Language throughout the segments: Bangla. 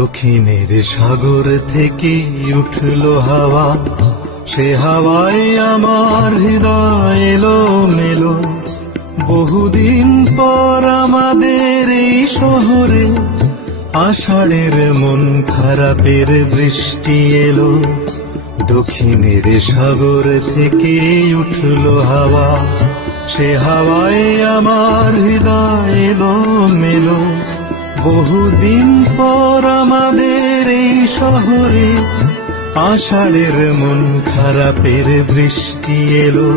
দক্ষিণের সাগর থেকে উঠল হাওয়া। সে হাওয়ায় আমার হৃদয় এলো মেলো বহুদিন পর আমাদের এই শহরে আষাঢ়ের মন খারাপের বৃষ্টি এলো। দক্ষিণের সাগর থেকে উঠল হাওয়া। সে হাওয়ায় আমার হৃদয় এলো মেলো বহুদিন পর আমাদের এই শহরে আষাঢ়ের মন খারাপের বৃষ্টি এলো।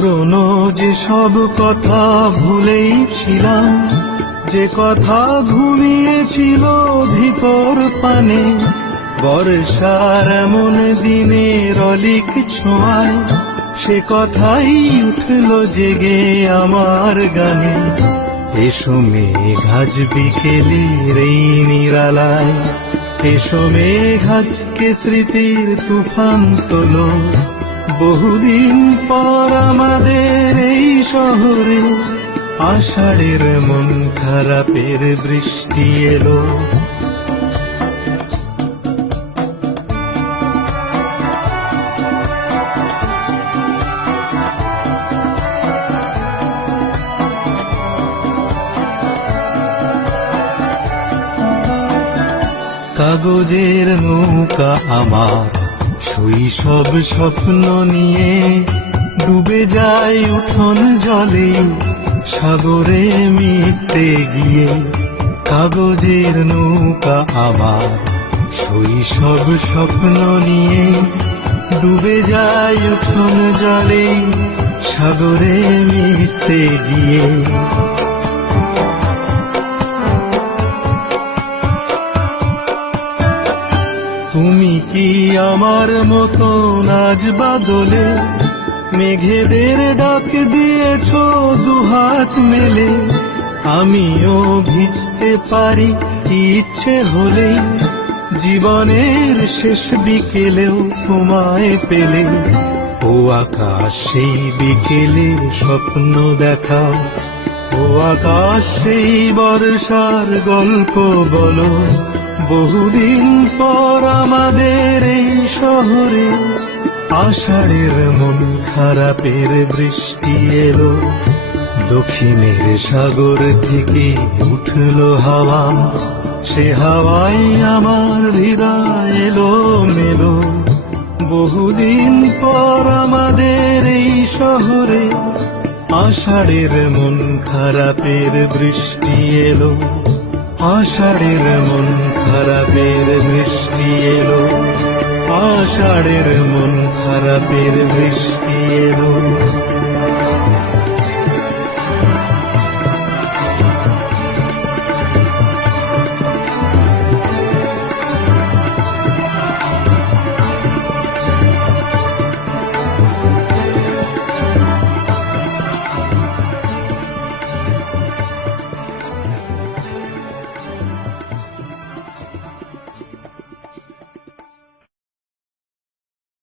পুরনো যে সব কথা ভুলেই ছিলাম, যে কথা ঘুমিয়েছিল ভিতর পানে, বর্ষার এমন দিনে অলিক ছোঁয়ায়, সে কথাই উঠল জেগে আমার গানে। এসো মেঘাজ বিকেলের এই নিরালায়, এসো মেঘাজকে স্মৃতির তুফান তোলো বহুদিন পর আমাদের এই শহরে আষাঢ়ের মন খারাপের বৃষ্টি এলো। কাগজের নৌকা আমার শৈশব স্বপ্ন নিয়ে ডুবে যায় উঠোন জলে। সাগরে মিটতে গিয়ে কাগজের নৌকা আবার। শৈশব স্বপ্ন নিয়ে ডুবে যায় উঠোন জলে। সাগরে মিটতে গিয়ে কি আমার মতো নাচ বাদলে? মেঘেদের ডাক দিয়েছ দুহাত মেলে। আমিও ভিজতে পারি ইচ্ছে হলে। জীবনের শেষ বিকেলেও তোমায় পেলে। ও আকাশ সেই বিকেলে স্বপ্ন দেখাও ও আকাশ সেই বর্ষার গল্প বলো। বহুদিন পর আমাদের এই শহরে আষাঢ়ের মন খারাপের বৃষ্টি এলো। দক্ষিণের সাগর থেকে উঠল হাওয়া, সে হাওয়াই আমার হৃদয় এলো মেলো। বহুদিন পর আমাদের এই শহরে আষাঢ়ের মন খারাপের বৃষ্টি এলো। আষাঢ়ের মন খারাপের বৃষ্টি এলো। আষাঢ়ের মন খারাপের বৃষ্টি এলো।